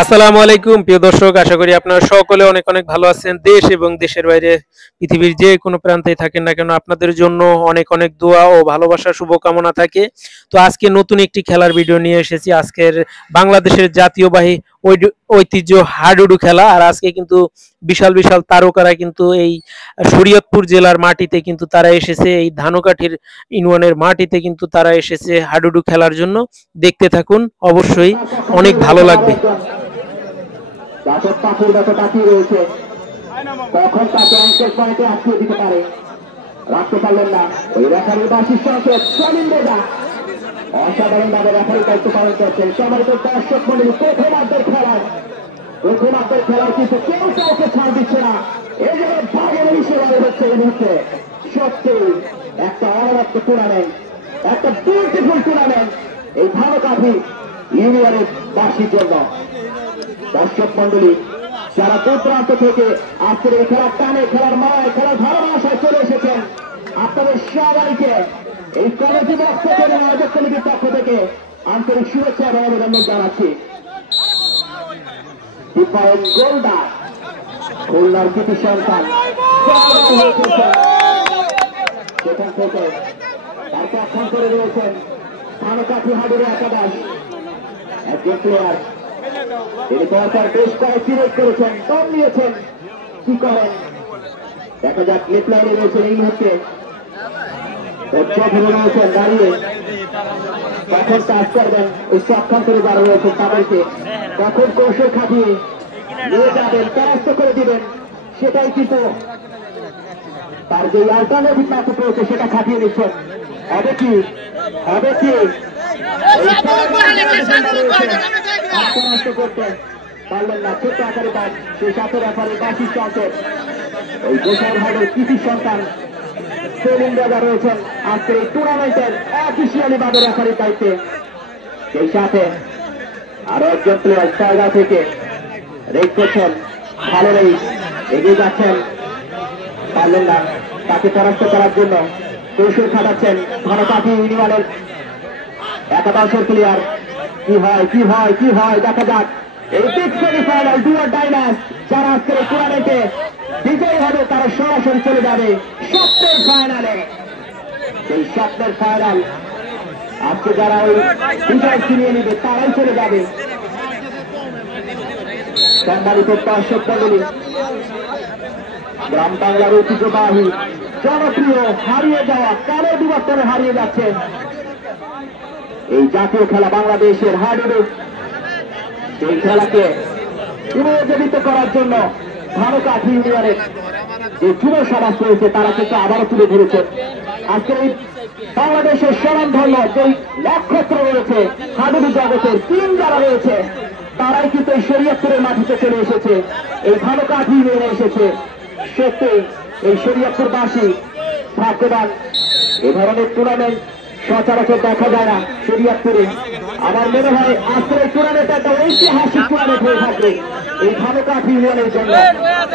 আসসালামু আলাইকুম প্রিয় দর্শক, আশা করি আপনারা সকলে অনেক অনেক ভালো আছেন। দেশ এবং দেশের বাইরে পৃথিবীর যে কোনো প্রান্তেই থাকেন না কেন, আপনাদের জন্য অনেক অনেক দোয়া ও ভালোবাসা শুভকামনা থাকে। তো আজকে নতুন একটি খেলার ভিডিও নিয়ে এসেছি। আজকের বাংলাদেশের জাতীয়বাহী ঐতিহ্য হাডুডু খেলা। আর আজকে কিন্তু বিশাল বিশাল তারকারা কিন্তু এই শরীয়তপুর জেলার মাটিতে কিন্তু তারা এসেছে, এই ধানুকাঠির ইউনিয়নের মাটিতে কিন্তু তারা এসেছে হাডুডু খেলার জন্য। দেখতে থাকুন, অবশ্যই অনেক ভালো লাগবে। কখন তাকে অঙ্কের পয়েন্টে আটকে দিতে পারে, রাখতে পারলেন না। ওই রেফারির বাসির সংকেত সলিম রেজা অসাধারণ ভাবে রেফারির দায়িত্ব পালন করছেন। সম্মানিত দর্শক মন্ডলী, প্রথমার্ধের খেলায় কিন্তু কেউ কাউকে ছাড় দিচ্ছে না। এই যে ভাগের হিসেবে হচ্ছে এই মুহূর্তে সত্যি একটা অনবদ্য টুর্নামেন্ট, একটা বিউটিফুল টুর্নামেন্ট এই ধানকাঠি ইউনিয়নের বাসীর জন্য। দর্শক মন্ডলী যারা দূর প্রান্ত থেকে আজকের এই খেলার টানে, খেলার মায়, খেলার ভালোবাসায় চলে এসেছেন, আপনাদের সবাইকে এই কমিটি পক্ষ থেকে, আয়োজক কমিটির পক্ষ থেকে আন্তরিক শুভেচ্ছা এবং অভিনন্দন জানাচ্ছি। গোলদার খুলনার কৃতি সন্তান সেখান থেকে তার পক্ষণ করে রয়েছেন ধানকাঠি হাডুডু একাদশ একজন প্লেয়ার। তিনি পরপর বেশ কয়েকটি রেড করেছেন, দম নিয়েছেন। কি করেন দেখা যাক। লেফট লাইনে রয়েছেন এই মুহূর্তে রয়েছেন দাঁড়িয়ে, কখন কাজ করবেন ওই সক্ষম করে যারা রয়েছেন তাদেরকে কখন কৌশল খাটিয়ে নিয়ে যাবেন, পরাস্ত করে দিবেন, সেটাই কিন্তু তার যে অল্টারনেটিভ মাত্র রয়েছে সেটা খাটিয়ে নিচ্ছেন। হবে কি করতেন পারলেন না, ছোট্ট আকারে তার সেই সাথে রেফারির বাসির সংকেত। ওই গোসাইর হাটের কৃষি সন্তান সেলিম রেজা রয়েছেন আজকের এই টুর্নামেন্টের অফিসিয়ালি ভাবে রেফারির দায়িত্বে। সেই সাথে আরো একজন প্লেয়ার জায়গা থেকে রেড করছেন, ভালোই এগিয়ে যাচ্ছেন, পারলেন না তাকে পরাস্ত করার জন্য কৌশল খাটাচ্ছেন ধানকাঠি ইউনিয়নের একাদশের প্লেয়ার। কি হয় দেখা যাক। এই big semifinal do or die match, যারা আজকের এই টুর্নামেন্টে বিজয়ী হবে তারা সরাসরি চলে যাবে স্বপ্নের ফাইনালে। সেই স্বপ্নের ফাইনাল আজকে যারা ওই বিজয় ছিনিয়ে নেবে তারাই চলে যাবে। সম্মানিত দর্শক মণ্ডলী, গ্রাম বাংলার ঐতিহ্যবাহী জনপ্রিয় হারিয়ে যাওয়া কালো বিবর্তনে হারিয়ে যাচ্ছে এই জাতীয় খেলা বাংলাদেশের হাডুডু। সেই খেলাকে পুনর্জীবিত করার জন্য ধানকাঠি ইউনিয়নের যে যুব সমাজ রয়েছে তারা কিন্তু আবারও তুলে ধরেছেন। আজকের এই বাংলাদেশের স্বনামধন্য যে নক্ষত্র রয়েছে হাডুডু জগতের তিন যারা রয়েছে তারাই কিন্তু এই শরীয়তপুরের মাটিতে চলে এসেছে, এই ধানকাঠি ইউনিয়নে এসেছে। সত্যি এই শরীয়তপুরবাসী ভাগ্যবান। এ ধরনের টুর্নামেন্ট সচরাচর দেখা যায় না শরীয়তপুরে। আমার মনে হয় আজকের এই টুর্নামেন্ট একটা ঐতিহাসিক টুর্নামেন্ট হয়ে থাকবে এই ধানকাঠি ইউনিয়নের জন্য,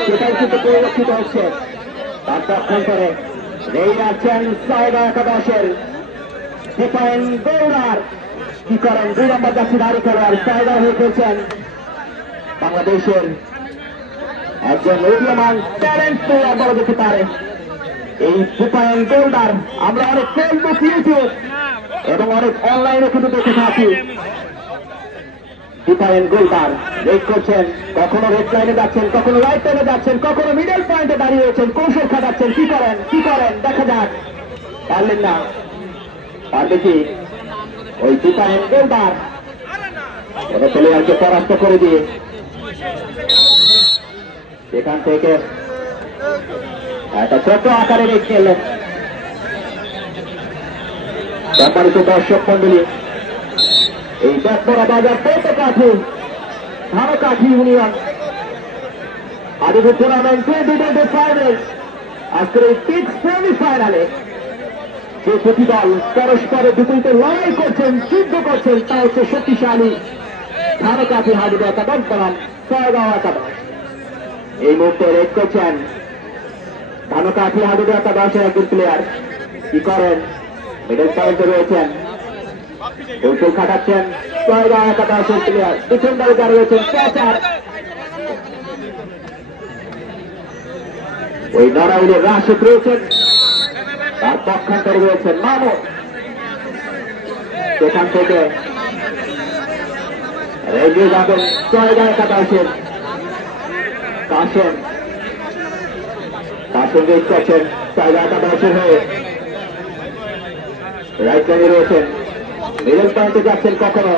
সেটাই কিন্তু পরিলক্ষিত হচ্ছে। তার পক্ষান্তরে রেই আছেন সাইবা একাদশের ডিফাইন গোলদার। কি করেন 2 নম্বর যাচ্ছে দাঁড়ি খেলোয়াড় সাইবা হয়ে খেলছেন বাংলাদেশের একজন উদীয়মান ট্যালেন্ট প্লেয়ার বলা যেতে পারে এই ডিফাইন গোলদার। আমরা অনেক ফেসবুক, ইউটিউব এবং অনেক অনলাইনে কিন্তু দেখে থাকি। ডিফাইন গোলদার রেড করছেন, কখনো রেড লাইনে যাচ্ছেন, কখনো রাইট লাইনে যাচ্ছেন, কখনো মিডল পয়েন্টে দাঁড়িয়ে রয়েছেন, কৌশল খাটাচ্ছেন। কি করেন দেখা যাক। পারলেন না, পারবে কি ওই ডিফাইন গোলদার কোনো প্লেয়ারকে পরাস্ত করে দিয়ে সেখান থেকে একটা ছোট আকারে রেড খেললেন। সম্মানিত দর্শক মন্ডলী, এই চাঁদপুরা বাজার ধানকাঠি ইউনিয়ন হাডুডু টুর্নামেন্ট 2025 আজকের এই বিগ সেমিফাইনালে যে দুটি দল পরস্পরের বিপরীতে লড়াই করছেন, যুদ্ধ করছেন, তা হচ্ছে শক্তিশালী ধানকাঠি হাডুডু একাদশ বনাম ছয়গাঁও একাদশ। এই মুহূর্তে রেড করছেন ধানকাঠি হাডুডু একাদশের একজন প্লেয়ার। কি করেন মিডল পয়েন্টে রয়েছেন কৌশল খাটাচ্ছেন ছয়গাঁও একাদশের প্লেয়ার, ডিফেন্ডারে যারা রয়েছেন ক্যাচার, ওই নড়াইলের রাশেদ রয়েছেন, তার পক্ষান্তরে রয়েছেন মামুন। সেখান থেকে এগিয়ে যাবেন ছয়গাঁও একাদশের কাশেম। কাশেম রেড করছেন ছয়গাঁও একাদশের হয়ে, রাইট লাইনে রয়েছেন, মিডল পয়েন্টে যাচ্ছেন কখনো,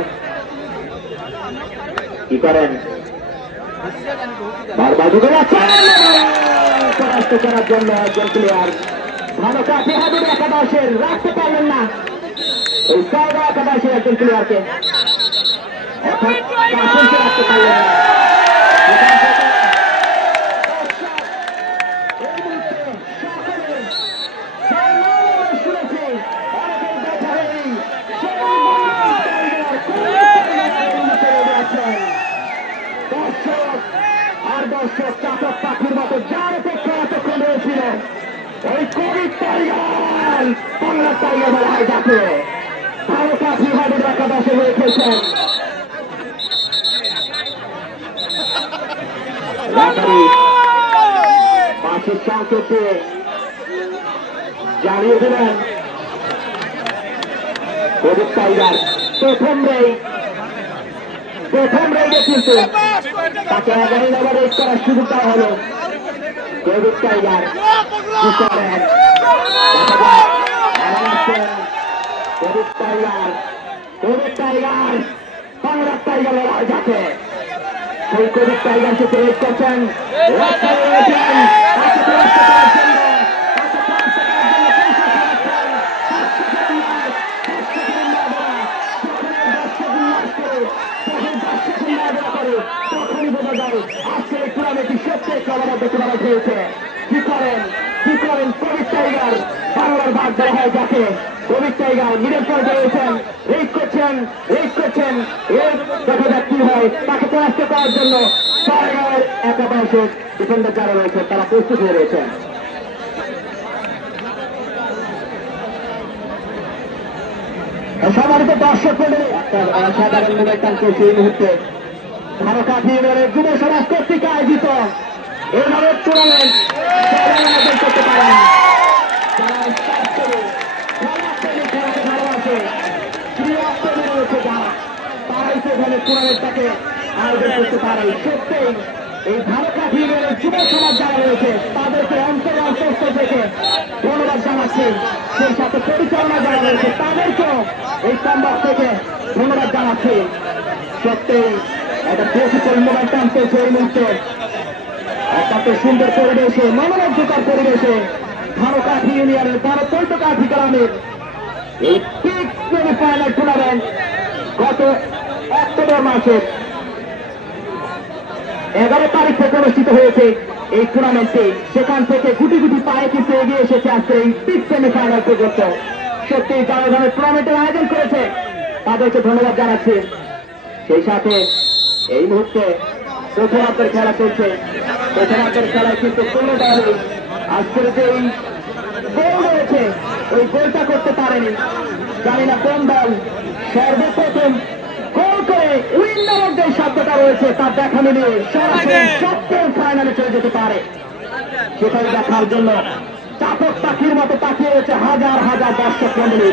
কি করেন বারবার ঢুকে যাচ্ছেন পরাস্ত করার জন্য একজন প্লেয়ার। ভালো কাছে হাবিব একাদশের, রাখতে পারলেন না ওই ছয়গাঁও একাদশের একজন প্লেয়ারকে, অর্থাৎ কাশেমকে রাখতে পারলেন না। দর্শক চাতক পাখির মতো যার অপেক্ষা এতক্ষণ রয়েছিল, ওই কোভিড টাইগার বাংলা টাইগার বেলায় যাকে ভালো পাখি হাবিব একাদশে হয়ে খেলছেন। পাখির সংকেতে জানিয়ে দিলেন কোভিড টাইগার প্রথম রেগে, কিন্তু তাকে 11 ওভার রেড করার সুযোগ দেওয়া হলো। কোভিড টাইগার বাংলার টাইগার লড়াই যাকে সেই কোভিড টাইগারকে রেড করছেন, তখনই বোঝা যায় আজকে এই টুর্নামেন্টটি সবচেয়ে চলমান টুর্নামেন্ট হয়েছে। কি করেন কোভিড টাইগার, বাংলার বাদ দেওয়া হয় যাকে কোভিড টাইগার মিডল পয়েন্টে রয়েছেন, রেড করছেন এর দেখা যাক কি হয়। তাকে পরাস্ত করার জন্য ছয়গাঁওয়ের একাদশের ডিফেন্ডার যারা রয়েছেন তারা প্রস্তুত হয়ে রয়েছেন। সম্মানিত দর্শক মণ্ডলী, একটা অসাধারণ মোমেন্টাম চলছে এই মুহূর্তে। ধানকাঠি ইউনিয়নের যুব সমাজ কর্তৃক আয়োজিত এইভাবে টুর্নামেন্ট আয়োজন করতে পারেন খেলাকে ভালোবাসে, ক্রীড়াপ্রেমী রয়েছে যারা, তারাই সেখানে টুর্নামেন্টটাকে আয়োজন করতে পারে। সত্যি এই ধানকাঠি ইউনিয়নের যুব সমাজ যারা রয়েছে তাদেরকে অন্তঃস্থ থেকে ধন্যবাদ জানাচ্ছি। সেই সাথে পরিচালনা যারা রয়েছে তাদেরকেও এই সম্ভব থেকে ধন্যবাদ জানাচ্ছি। সত্যি একটা বিউটিফুল মোমেন্টাম চলছে এই মুহূর্তে, অত্যন্ত সুন্দর পরিবেশে, মনোরঞ্জকর পরিবেশে ধানকাঠি ইউনিয়নের পৈতকাঠি গ্রামের এই পিক সেমিফাইনাল টুর্নামেন্ট গত অক্টোবর মাসের 11 তারিখ থেকে অনুষ্ঠিত হয়েছে এই টুর্নামেন্টে। সেখান থেকে গুটি গুটি পায়ে কিন্তু এগিয়ে এসেছে আজকে এই পিক সেমিফাইনাল পর্যন্ত। সত্যি যারা ধরনের টুর্নামেন্টের আয়োজন করেছে তাদেরকে ধন্যবাদ জানাচ্ছি। সেই সাথে এই মুহূর্তে প্রথমার্ধের খেলা চলছে। প্রথমার্ধের খেলায় কিন্তু কোনো দলই আজকের যে এই গোল রয়েছে ওই গোলটা করতে পারেনি। জানি না কোন দল সর্বপ্রথম গোল করে উইনারের যে শব্দটা রয়েছে তার দেখা মিলিয়ে সরাসরি সপ্তম ফাইনালে চলে যেতে পারে। সেটাই দেখার জন্য চাতক পাখির মতো তাকিয়ে রয়েছে হাজার হাজার দর্শক মন্ডলী।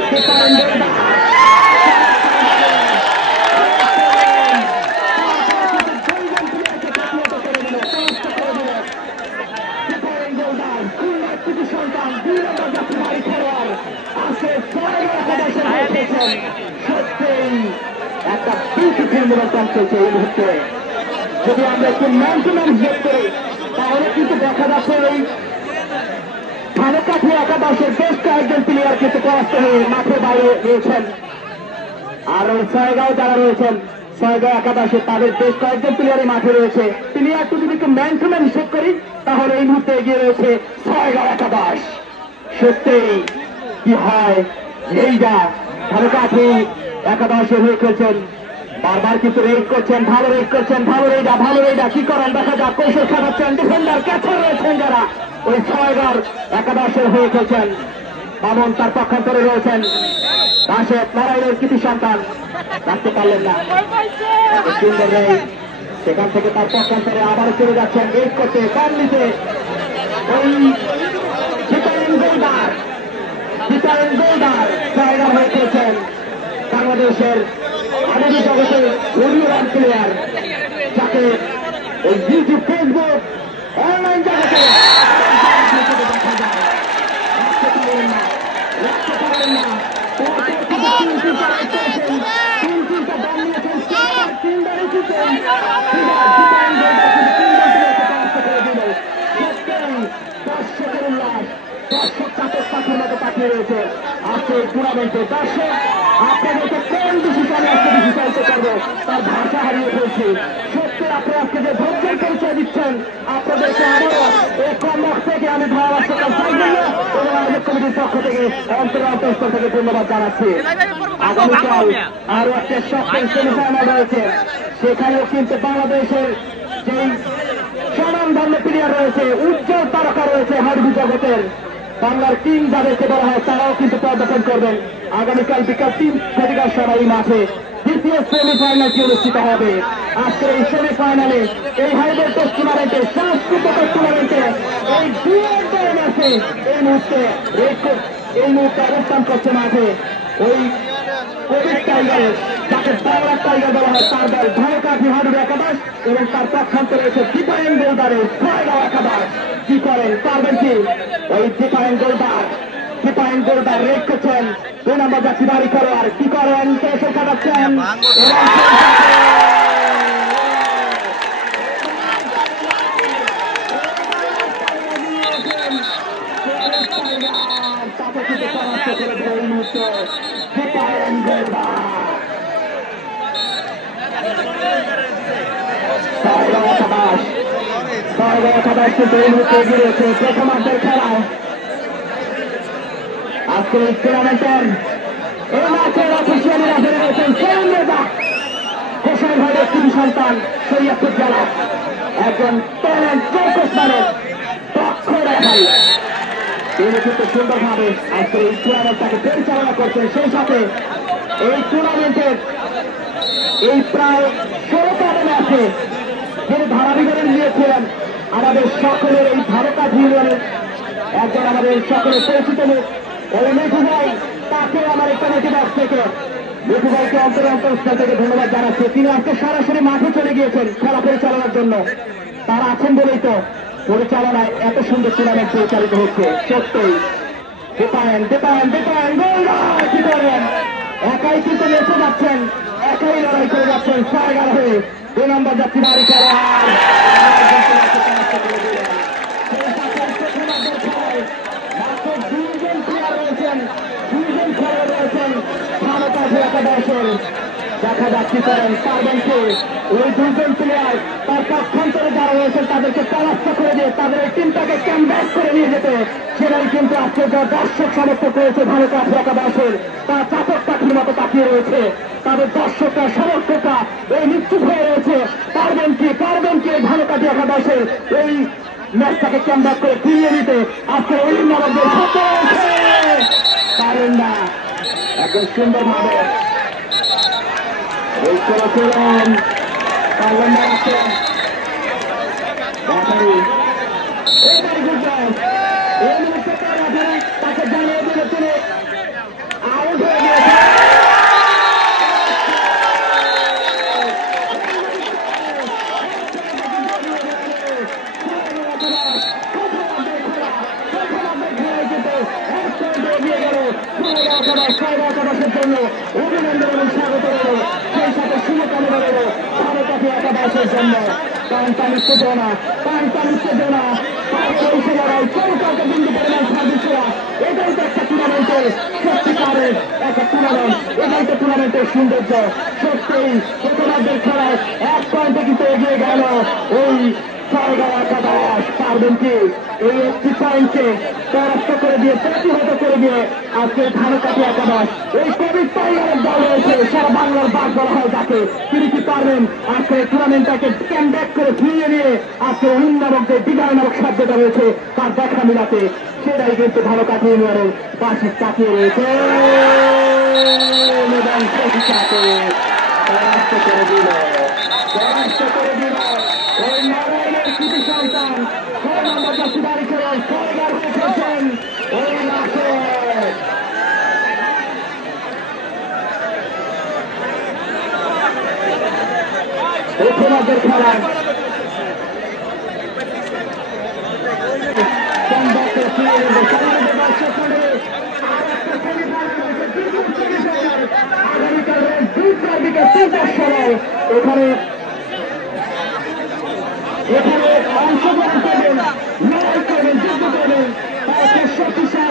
একটা বিউটিফুল মোমেন্টাম চলছে এই মুহূর্তে। যদি আমরা একটু ম্যান টু ম্যান হিসেব করি তাহলে কিন্তু দেখা যাচ্ছে এই ধানকাঠি একাদশের বেশ কয়েকজন প্লেয়ার কিন্তু পরাস্ত হয়ে মাঠে বাইরে রয়েছেন। আর ওই ছয়গাঁও যারা রয়েছেন ছয়গাঁও একাদশে তাদের বেশ কয়েকজন প্লেয়ারই মাঠে রয়েছে। প্লেয়ার যদি একটু ম্যান টু ম্যান হিসেব করি তাহলে এই মুহূর্তে এগিয়ে রয়েছে ছয়গাঁও একাদশ। সত্যিই কি হয় এই যা ধানকাঠি একাদশে হয়ে খেলছেন, বারবার কিন্তু রেড করছেন, ভালো রেডা কি করেন দেখা যাক। কৌশল খাটাচ্ছেন, ডিফেন্ডার ক্যাচার রয়েছেন যারা ওই ছয়গাঁও একাদশের হয়ে খেলছেন। মামুন তার পক্ষান্তরে রয়েছেন, রাশেদ নারায়ণের কৃতি সন্তান রাখতে পারলেন না, সুন্দর নেই, সেখান থেকে তার পক্ষান্তরে আবার চলে যাচ্ছেন গেট করতে কম নিতে ওই গোলদার জায়গা হয়ে পেয়েছেন বাংলাদেশের আধুনিক জগতের উদীয়মান প্লেয়ার, যাকে ওই ইউটিউব ফেসবুক অনলাইন জগতে দর্শক চাতক পাখির মতো পাঠিয়ে রয়েছে আজকে টুর্নামেন্টে। দর্শক আপনাদেরকে কোন ডিসিশনে আজকে ডিসিশাইতে করবো তার ভাষা হারিয়ে ফেলছি। সত্যি আপনি আজকে যে ধৈর্যের পরিচয় দিচ্ছেন, আপনাদেরকে আবারও এই কম বক্স থেকে আমি ধারাভাষ্য এবং আয়োজক কমিটির পক্ষ থেকে অন্তরস্থল থেকে ধন্যবাদ জানাচ্ছি। আগামীকাল আরো একটা শক্তের সেমিফাইনাল রয়েছে, সেখানেও কিন্তু বাংলাদেশের যেই স্বনামধন্য প্লেয়ার রয়েছে, উজ্জ্বল তারকা রয়েছে হাডুডু জগতের, বাংলার কিং যাদেরকে বলা হয়, তারাও কিন্তু পদার্পণ করবেন আগামীকাল বিকাল 3 সময় মাঠে। দ্বিতীয় সেমিফাইনালটি অনুষ্ঠিত হবে। আজকের এই সেমিফাইনালে এই হাইডের টেস্ট টুর্নামেন্টে, সাংস্কৃতিক টুর্নামেন্টে এই দুই ম্যাচে এই মুহূর্তে অবস্থান করছে মাঠে ওই কোভিড টাইগারের, যাকে বাংলার টাইগার বলা হয়, তার দল ধনকাঠি হাডুডু একাদশ এবং তার পক্ষান্তরে রয়েছে ডিফারেন্ট গোলদারের ছয়গাঁও একাদশ। কি করেন পারবেন কি ওই ডিফারেন্ট গোলদার রেড করছেন 2 নম্বর যাচ্ছি বাড়ি খেলোয়াড়, কি করেন প্রেশার কাটাচ্ছেন প্রথমার্ধের খেলায় আজকের এই টুর্নামেন্টের এই ম্যাচের অফিসিয়ালি রেফারি রয়েছেন হোসেন ভাইয়ের কৃতি সন্তান শরীয়তপুর জেলা, একজন ট্যালেন্ট চৌকসমানের দক্ষ রেফারি। তিনি কিন্তু সুন্দরভাবে আজকের এই টুর্নামেন্টটাকে পরিচালনা করছেন। সেই সাথে এই টুর্নামেন্টের এই প্রায় 16তম ম্যাচে যিনি ধারাবিবরণ নিয়েছিলেন আমাদের সকলের এই ভারকাঠ ইউনিয়নের একজন আমাদের সকলের পরিচিত লোক ওই মিঠু ভাই, তাকে আমার এই কমিটি বক্স থেকে মিঠু ভাইকে অন্তরস্থল থেকে ধন্যবাদ জানাচ্ছি। তিনি আজকে সরাসরি মাঠে চলে গিয়েছেন খেলা পরিচালনার জন্য। তারা আছেন বলেই তো পরিচালনায় এত সুন্দর টুর্নামেন্ট পরিচালিত হচ্ছে। সত্যই কি করেন, একাই কিন্তু নেচে যাচ্ছেন, একাই লড়াই করে যাচ্ছেন ছয়গার হয়ে 2 নম্বর যাচ্ছি বাড়ি খেলোয়াড়। দেখা যাচ্ছে করেন পারবেন কে ওই 2জন প্লেয়ার তার পক্ষান্তরে যারা রয়েছেন তাদেরকে পরাস্ত করে দিয়ে তাদের এই টিমটাকে ক্যামব্যাক করে নিয়ে যেতে, সেটাই কিন্তু আজকে যা দর্শক সমর্থক রয়েছে ভারতের একাদশের, তার চাতক পাখির মতো তাকিয়ে রয়েছে। তাদের দর্শকরা সমর্থকরা এই নিশ্চিত হয়ে রয়েছে পারবেন কি ভারতের একাদশের এই ম্যাচটাকে ক্যামব্যাক করে ফিরিয়ে নিতে। আজকে ওই নবাবদের সাথে পারেন না, একদম সুন্দরভাবে এই করেছিলেন পারলেন না আছেন এই মুহূর্তে তাকে জানিয়ে দিলে তিনি আউট হয়ে গিয়েছেন। জন্য অভিনন্দন এবং স্বাগত রইল, সেই সাথে শুভকামনা রইল ভারতের একাদশের জন্য। টান উত্তেজনা চৌকাকে বিন্দু পরিমাণ সার্ভিসরা, এটাই তো একটা টুর্নামেন্টের সত্যিকারের একটা টুর্নামেন্ট, এটাই তো টুর্নামেন্টের সৌন্দর্য। সত্যিই প্রথমার্ধের খেলায় 1 পয়েন্টে কিন্তু এগিয়ে গেল ওই ছয়গাঁও একাদশ। পারবেন কি এই একটি পয়েন্টকে পরাস্ত করে দিয়ে, প্রতিহত করে দিয়ে আজকে ধানকাঠি একাদশ এই কোভিড টাইগারের দল রয়েছে, সারা বাংলার বাঘ বলা হয় যাকে, তিনি কি পারবেন আজকে টুর্নামেন্টটাকে ক্যামব্যাক করে ফিরিয়ে নিয়ে আজকে অভিনন্দক যে বিদায় নামক শব্দটা রয়েছে তার দেখা মিলাতে, সেটাই কিন্তু ধানকাঠি ইউনিয়নের বার্ষিক তাকিয়ে রয়েছে। এবং প্রতিষ্ঠাতে পরাস্ত করে দিল ওই নারায়ণের কৃতি সন্তান 6 নম্বর জার্সিধারী খেলোয়াড় সরকার উঠেছেন ওই মাঠে। ওপেনারদের খেলা এখানে অংশগ্রহণ করবেন, লড়াই করবেন, যুদ্ধ করবেন, তাকে শক্তিশালী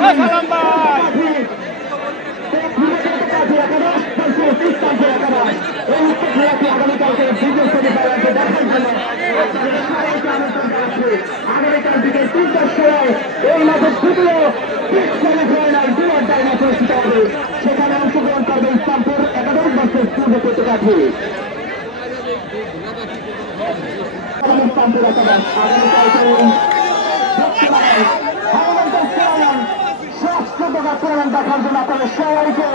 আগামীকালকে বিজয় করে দেখার জন্য আগামীকাল দিকে 3টার সময় এই মাঠে ফুটলো অনুষ্ঠিত হবে। সেখানে অংশগ্রহণ করবে ইসলামপুর একাদশ বছর পূর্ব প্রতিকাঠি ইসলামপুর একাদশ। টুর্নামেন্ট দেখার জন্য আপনাদের সবাইকে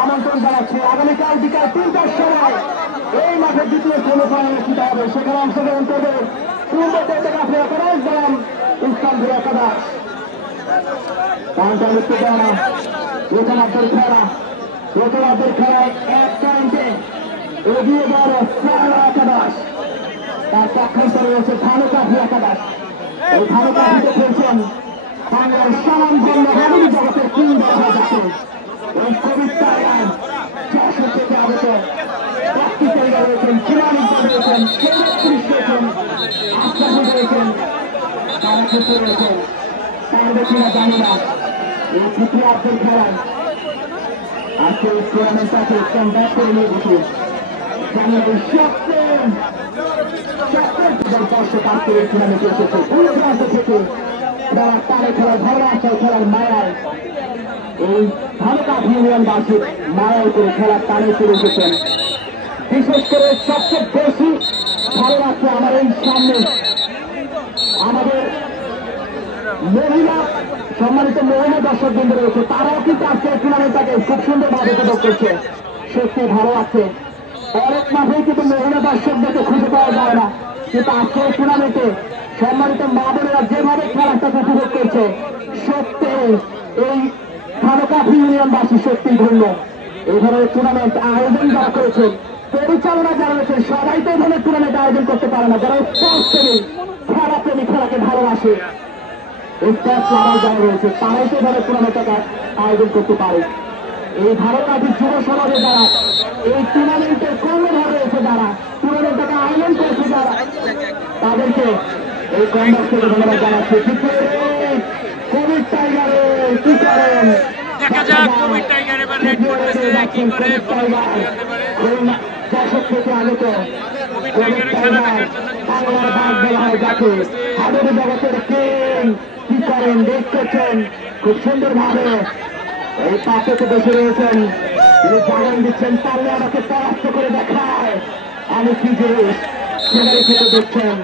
আমন্ত্রণ জানাচ্ছি। আগামীকাল বিকাল 3টার সময় এই মাঠে দ্বিতীয় সেমিফাইনাল অনুষ্ঠিত হবে। সেখানে অংশগ্রহণ করবে পূর্ব প্রতিকাঠি একাদশ বনাম ইসলামপুর একাদশ। প্রথমার্ধের খেলায় 1 পয়েন্টে এগিয়ে গেল শ্যামলা একাদশ। তার পক্ষান্তরে রয়েছে ধানুকাঠি একাদশ। এই ধানুকাঠিতে খেলছেন বাংলার স্বনামধন্য হাবিবি জগতের কিং বলা হয়ে যাচ্ছে ওই কোভিড টাইগার। 400 থেকে আগত প্রাক্টিক্যালরা রয়েছেন, খিলাড়িরা রয়েছেন, পুলিশ রয়েছেন, আশ্বাসী রয়েছেন, তারা ক্ষেত্রে রয়েছেন। পারবে কিনা জানি না। এই তৃতীয়ার্ধের খেলায় আজকে এই টুর্নামেন্টটাকে একদম ব্যাক করে নিয়ে বসে দর্শক আজকে এই টুর্নামেন্টে এসেছে দুই প্রান্ত থেকে। তারা তারে খেলার ভালোবাসায় খেলার মায়ায় এই ধানুকাঠি ইউনিয়নবাসীর মায়ায় করে খেলার টানে চলে এসেছেন। বিশেষ করে সবচেয়ে বেশি ভালো লাগছে আমার এই সামনে আমাদের মহিলা সম্মানিত মহিলা দর্শক বৃন্দ রয়েছে। তারাও কিন্তু আজকে টুর্নামেন্টটাকে খুব সুন্দরভাবে উপভোগ করছে। সত্যি ভালো আছে। অনেক মাঠেই কিন্তু মহিলা দর্শকদেরকে খুঁজে পাওয়া যায় না, কিন্তু আজকে এই টুর্নামেন্টে সম্মানিত মা বোনেরা যেভাবে খেলাটাকে উপভোগ করছে সত্যি এই ধানুকাঠি ইউনিয়নবাসী সত্যি ধন্য। এই ধরনের টুর্নামেন্ট আয়োজন যারা করেছেন, পরিচালনা যারা রয়েছেন, সবাই তো এই ধরনের টুর্নামেন্ট আয়োজন করতে পারে না। যারা স্পোর্টস প্রেমী, খেলা প্রেমী, খেলাকে ভালোবাসে, যারা রয়েছে তারাই তো ধরে টুর্নামেন্টটাকে আয়োজন করতে পারে। এই ধানুকাঠি যুব সমাজে যারা এই টুর্নামেন্টের কর্ণধার রয়েছে, যারা টুর্নামেন্টটাকে আয়োজন করছে, যারা তাদেরকে এই কংগ্রেস থেকে ধন্যবাদ জানাচ্ছি। কোভিড টাইগারে কি করেন দেখা যাক কোভিড টাইগার এবার রেড করতেছে কি করে। দর্শক থেকে আগত কোভিড টাইগারের খেলা দেখার জন্য বাংলার ভাগ বলা হয় যাকে হাবিবি জগতের কিং কি করেন দেখতেছেন খুব সুন্দর ভাবে এই পাশে বসে রয়েছেন। তিনি জাগান দিচ্ছেন, পারলে আমাকে পরাস্ত করে দেখায় আমি কি জিনিস সেটাই থেকে দেখছেন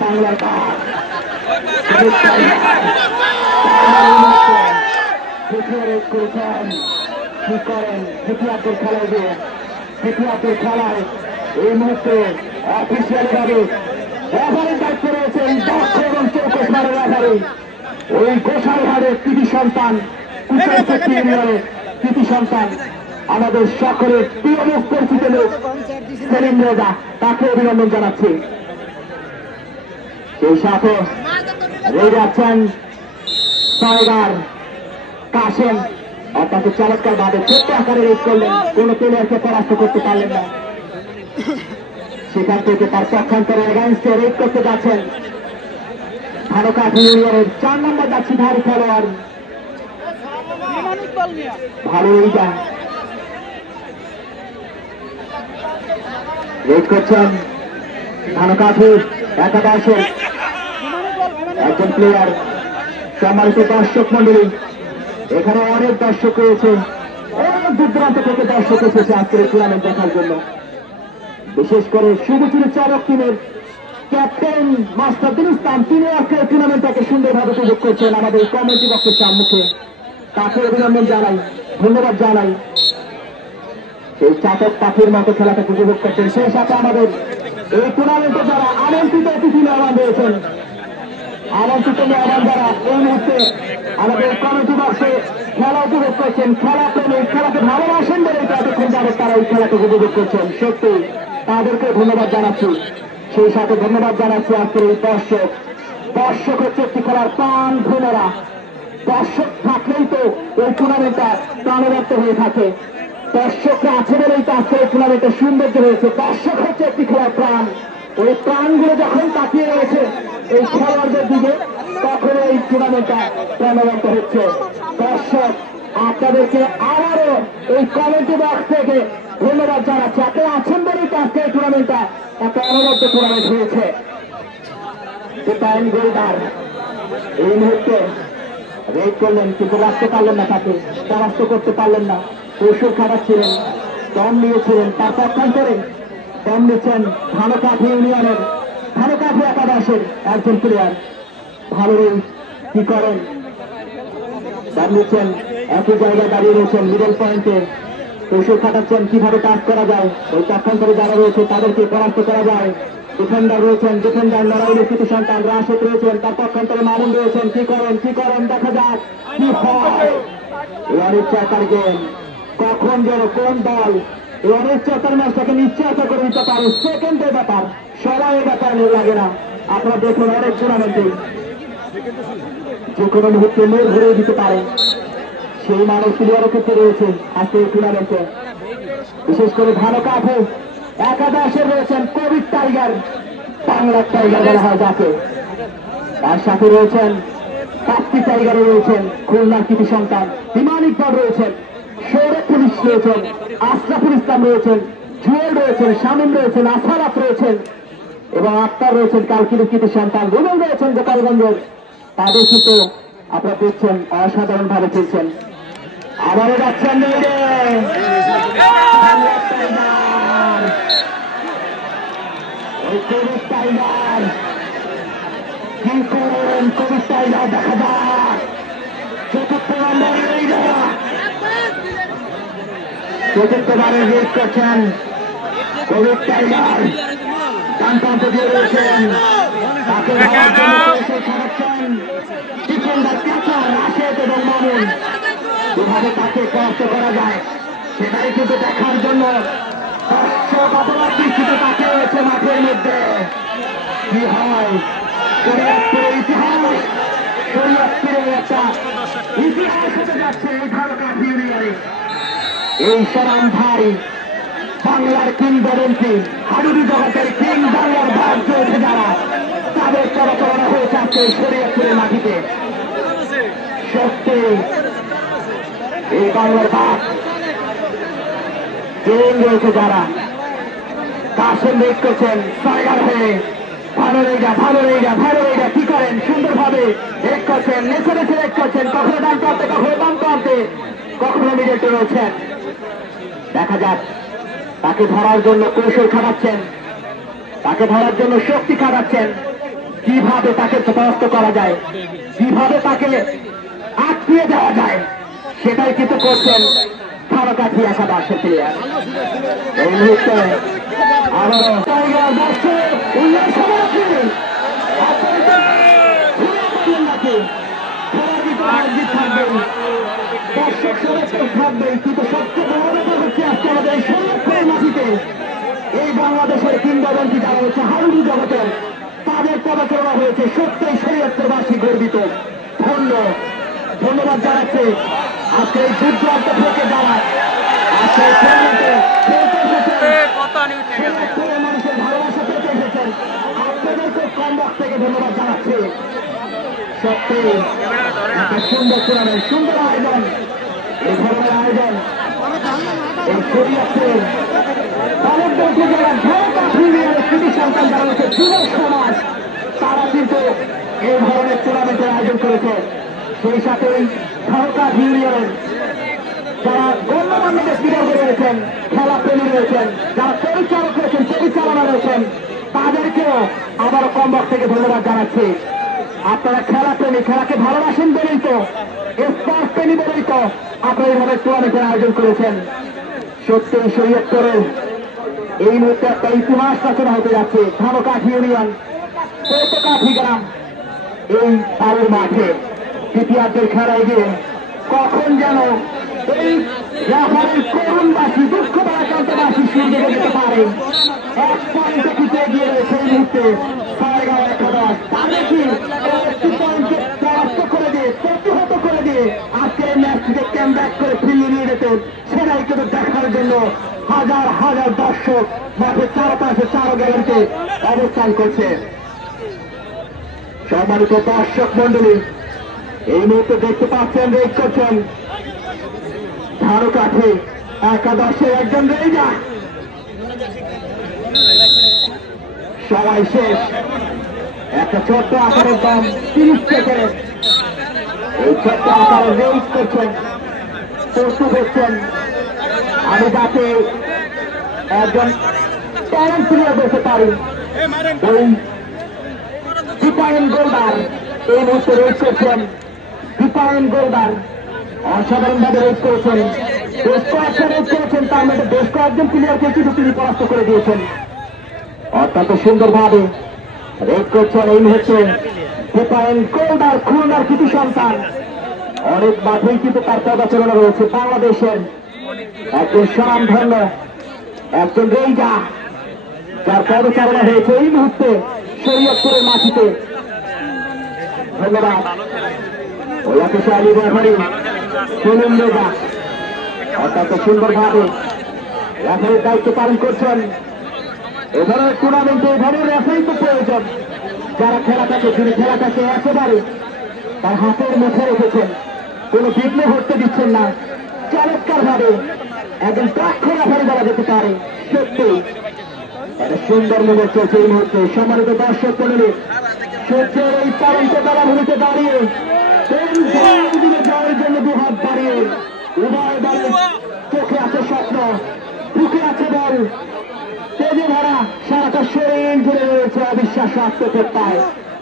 বাংলার ভাগ করেছেন। কি করেন তৃতীয়ার্ধের খেলায় গিয়ে তৃতীয়ার্ধের খেলায় এই মুহূর্তে অফিসিয়াল ভাবে রেফারির দায়িত্ব রয়েছে এই দক্ষ এবং চৌকস মারের রেফারি ওই গোসাইহাটের কৃতি সন্তান, কুশাইশক্তি ইউনিয়নের কৃতি সন্তান, আমাদের সকলের প্রিয় মুখ পরিচিত লোক সেলিম রেজা, তাকে অভিনন্দন জানাচ্ছি। সেই সাথে রয়ে যাচ্ছেন টাইগার কাশেম, অর্থাৎ চমৎকার ভাবে ছোট্ট আকারে রেড করলেন, কোন প্লেয়ারকে পরাস্ত করতে পারলেন না। সেখান থেকে তার পক্ষান্তরে এগেইনস্টে রেড করতে যাচ্ছেন ধানুকাঠি ইউনিয়নের 4 নম্বর জার্সিধারী খেলোয়াড় ভালো এইটা রেড করছেন ধানুকাঠি একাদশের একজন প্লেয়ার। সম্মানিত দর্শক মন্ডলী, এখানে অনেক দর্শক রয়েছে, অনেক দূর দূরান্ত থেকে দর্শক এসেছে আজকের টুর্নামেন্ট দেখার জন্য। বিশেষ করে শুভচুরি চালক টিমের ক্যাপ্টেন মাস্টারুদ্দিন ইসলাম, তিনি আজকে টুর্নামেন্টটাকে সুন্দরভাবে উপভোগ করছেন আমাদের কমিটি বক্সের সম্মুখে। তাকে অভিনন্দন জানাই, ধন্যবাদ জানাই। সেই চাতক পাখির মতো খেলাটাকে উপভোগ করছেন। সেই সাথে আমাদের এই টুর্নামেন্টে যারা আমন্ত্রিত অতিথি মেহমান রয়েছেন, আমন্ত্রিত মেহমান যারা এই মুহূর্তে আমাদের কমিটি বক্সে খেলা উপভোগ করছেন, খেলা প্রেমী, খেলাকে ভালোবাসেন বলে এতক্ষণ যাবে তারা এই খেলাকে উপভোগ করছেন, সত্যি তাদেরকে ধন্যবাদ জানাচ্ছি। সেই সাথে ধন্যবাদ জানাচ্ছি আজকের এই দর্শক। দর্শক হচ্ছে একটি খেলার প্রাণ ভ্রমরা। দর্শক থাকলেই তো এই টুর্নামেন্টটা প্রাণবন্ত হয়ে থাকে। দর্শকরা আছে বলেই তো আজকের এই টুর্নামেন্টটা সৌন্দর্য হয়েছে। দর্শক হচ্ছে একটি খেলার প্রাণ। ওই প্রাণগুলো যখন তাকিয়ে রয়েছে এই খেলোয়াড়দের দিকে, তখন এই টুর্নামেন্টটা প্রাণবন্ত হচ্ছে। দর্শক আপনাদেরকে আবারও এই কমিটি বক্স থেকে ধন্যবাদ জানাচ্ছি। আপনারা আছেন বলেই তো আজকে এই টুর্নামেন্টটা একটা অনবদ্য টুর্নামেন্ট হয়েছে। গোলদার এই মুহূর্তে রেড করলেন, কিন্তু রাখতে পারলেন না, তাকে পরাস্ত করতে পারলেন না। কৌশল খাটাচ্ছিলেন, দম নিয়েছিলেন, তার পক্ষান্তরে দম নিচ্ছেন ধানকাঠি ইউনিয়নের, ধানকাঠি একাদশের একজন প্লেয়ার। ভালোই কি করেন, দম নিচ্ছেন, একই জায়গায় দাঁড়িয়ে রয়েছেন মিডল পয়েন্টে, কৌশল খাটাচ্ছেন কিভাবে টাচ করা যায়, ওই পক্ষান্তরে যারা রয়েছে তাদেরকে পরাস্ত করা যায়। ডিফেন্ডার রয়েছেন, ডিফেন্ডার লড়াইয়ের কিছু সন্তান রাশেদ রয়েছেন, তার পক্ষান্তরে মামুন রয়েছেন। কি করেন দেখা যাক কি হয়। অনিশ্চয়তার গেম, কখন যেন কোন দল এই অনিশ্চয়তার ম্যাচটাকে নিশ্চয়তা করে দিতে পারে। সেকেন্ডের ব্যাপার, সবাই ব্যাপার লাগে না। আপনারা দেখুন অনেক টুর্নামেন্টে যে কোনো মুহূর্তে মোড় ঘুরিয়ে দিতে পারে, সেই মানুষ প্লেয়ারও ক্ষেত্রে রয়েছে আজকে এই টুর্নামেন্টে। বিশেষ করে ধানকাঠি একাদশে রয়েছেন কোভিড টাইগার, বাংলার টাইগার বলা হয় যাকে। তার সাথে রয়েছেন পাঁচটি টাইগারে রয়েছেন খুলনার কৃতি সন্তান হিমান ইকবাল রয়েছেন, সৌরভ পুলিশ রয়েছেন, আশরাফুল ইসলাম রয়েছেন, জুয়েল রয়েছেন, শামীম রয়েছেন, আসারাফ রয়েছেন এবং আক্তার রয়েছেন কালকির কৃতি সন্তান, রুবেল রয়েছেন গোপালগঞ্জের। তাদের কিন্তু আপনারা দেখছেন অসাধারণ ভাবে খেলছেন। আবারও যাচ্ছেন কোভিড টাইগার, কি করেন কোভিড টাইগার, দেখা যাক চতুর্থবারের রেড করছেন কোভিড টাইগার, ডান প্রান্ত দিয়ে রয়েছেন, তাকে ছাড়াচ্ছেন ডিফেন্ডার ক্যাচার রাশেদ এবং মামুন। যেভাবে তাকে কষ্ট করা যায় সেটাই কিন্তু দেখার জন্য দর্শক অপরাধ দৃষ্টিতে তাকে রয়েছে মাঠের মধ্যে। কি হয় শরীয়তপুরের ইতিহাস, শরীয়তপুরের একটা ইতিহাস হতে যাচ্ছে এই ধানকাঠি ইউনিয়নে। এই সরামধারী বাংলার কিংবদন্তি, হাডুডু জগতের কিং, বাংলার ভাগ চলছে যারা, তাদের পরাচরণা হয়েছে আজকে এই শরীয়তপুরের মাটিতে। সত্যি এই বাংলার ভাগ ট্রেন রয়েছে যারা, কাশেম রেড করছেন টাইগার হয়ে, ভালো কি করেন সুন্দরভাবে রেড করছেন, নেচে রেড করছেন, কখনো ডান প্রান্তে, কখনো বাম প্রান্তে, কখনো মিডলে রয়েছেন। দেখা যাক তাকে ধরার জন্য কৌশল খাটাচ্ছেন, তাকে ধরার জন্য শক্তি খাটাচ্ছেন, কিভাবে তাকে পরাস্ত করা যায়, কিভাবে তাকে আটকিয়ে দেওয়া যায়, সেটাই কিন্তু করছেন ধানকাঠি একাদশের প্লেয়ার। এই মুহূর্তে আবারও টাইগার দর্শক উল্লাস দর্শক সমর্থক থাকবেই, কিন্তু সবচেয়ে বড় ব্যাপার হচ্ছে আজকে আমাদের এই শরীয়তপুরের মাটিতে এই বাংলাদেশের কিংবদন্তি যারা হচ্ছে হাডুডু জগতের, তাদের পদচারণা হয়েছে। সত্যই শরীয়তপুরবাসী গর্বিত, ধন্যবাদ জানাচ্ছে আজকে এই যুদ্ধ থেকে যারা আজকে মানুষের ভালোবাসা পেতে এসেছেন, আপনাদেরকে কম বক্স থেকে ধন্যবাদ জানাচ্ছে। সত্যি একটা সুন্দর টুর্নামেন্ট, সুন্দর আয়োজন, এই ধরনের আয়োজন এই শরীয়তপুর সন্তান যারা হচ্ছে যুব সমাজ, তারা কিন্তু এই ধরনের টুর্নামেন্টের আয়োজন করেছে। সেই সাথে ধানকাঠি ইউনিয়নের যারা গণ্যমান্য ব্যক্তিবর্গ রয়েছেন, খেলা প্রেমী রয়েছেন, যারা পরিচালক রয়েছেন, পরিচালনা রয়েছেন, তাদেরকেও আবারও কম বক্স থেকে ধন্যবাদ জানাচ্ছি। আপনারা খেলা প্রেমী, খেলাকে ভালোবাসেন বলেই তো, স্পোর্টস প্রেমী বলেই তো আপনারা এইভাবে টুর্নামেন্টের আয়োজন করেছেন। সত্যি শরীয়তপুরের এই মুহূর্তে একটা ইতিহাস রচনা হতে যাচ্ছে। ধানকাঠি ইউনিয়ন কাঠি গ্রাম এই পাড়ের মাঠে দ্বিতীয়ার্ধের খেলায় গিয়ে কখন যেন এই রাফারের করুণবাসী দুঃখ পরাক্রান্তবাসী সূর্য যেতে পারে। এক পয়েন্টে পিছিয়ে গিয়ে রয়েছে এই মুহূর্তে ছয়গাঁও একাদশ। তাদের কি একটি পয়েন্টকে পরাস্ত করে দিয়ে প্রতিহত করে দিয়ে আজকের ম্যাচটিকে ক্যামব্যাক করে ফিরিয়ে নিয়ে যেতেন, সেটাই কিন্তু দেখার জন্য হাজার হাজার দর্শক মাঠের চারপাশে চার গ্যালারিতে অবস্থান করছে। সম্মানিত দর্শক মন্ডলী, এই মুহূর্তে দেখতে পাচ্ছেন রেড করছেন ধানকাঠি একাদশের একজন রেজা। সবাই শেষ। একটা ছোট্ট আকারের দাম 30 সেকেন্ড। এই ছোট্ট আকারের রেজ করছেন, প্রস্তুত হচ্ছেন। আমি যাতে একজন ট্যালেন্ট প্লেয়ার বলতে পারি, ওই দীপায়ন গোলদার এই মুহূর্তে রেড করছেন। দীপায়ন গোলদার অসাধারণ ভাবে রেড করেছেন, বেশ কয়েকটা রেড করেছেন। তার মধ্যে বেশ কয়েকজন প্লেয়ারকে কিন্তু তিনি পরাস্ত করে দিয়েছেন। অত্যন্ত সুন্দর ভাবে রেড করছেন এই মুহূর্তে দীপায়ন গোলদার, খুলনার কৃতি সন্তান। অনেক মাঠেই কিন্তু তার পদাচারণা রয়েছে। বাংলাদেশের একজন স্বনামধন্য একজন রেজা, যার পদচারণা হয়েছে এই মুহূর্তে শরীয়তপুরের মাটিতে। ধন্যবাদ ওলাকেশালী রেফারি সুনীল রেজা, অত্যন্ত সুন্দর ভাবে রেফারির দায়িত্ব পালন করছেন। এ ধরনের টুর্নামেন্টে এ ধরনের রেফারি তো প্রয়োজন, যারা খেলাটাকে যিনি খেলাটাকে একেবারে তার হাতের মুখে রেখেছেন, কোন বিঘ্ন ঘটতে দিচ্ছেন না। চমৎকার ভাবে একজন দক্ষ রেফারি বলা যেতে পারে। সত্যি একটা সুন্দর মুহূর্ত চলছে এই মুহূর্তে। সম্মানিত দর্শক মন্ডলী, সূর্যের এই পরন্ত বেলাভূমিতে দাঁড়িয়ে জয়ের জন্য দুহাত দাঁড়িয়ে উভয় দলে চোখে আছে স্বপ্ন, বুকে আছে বল, তেজে ভরা সারাটা শরীর জুড়ে রয়েছে অবিশ্বাস্য আত্মপ্রত্যয়।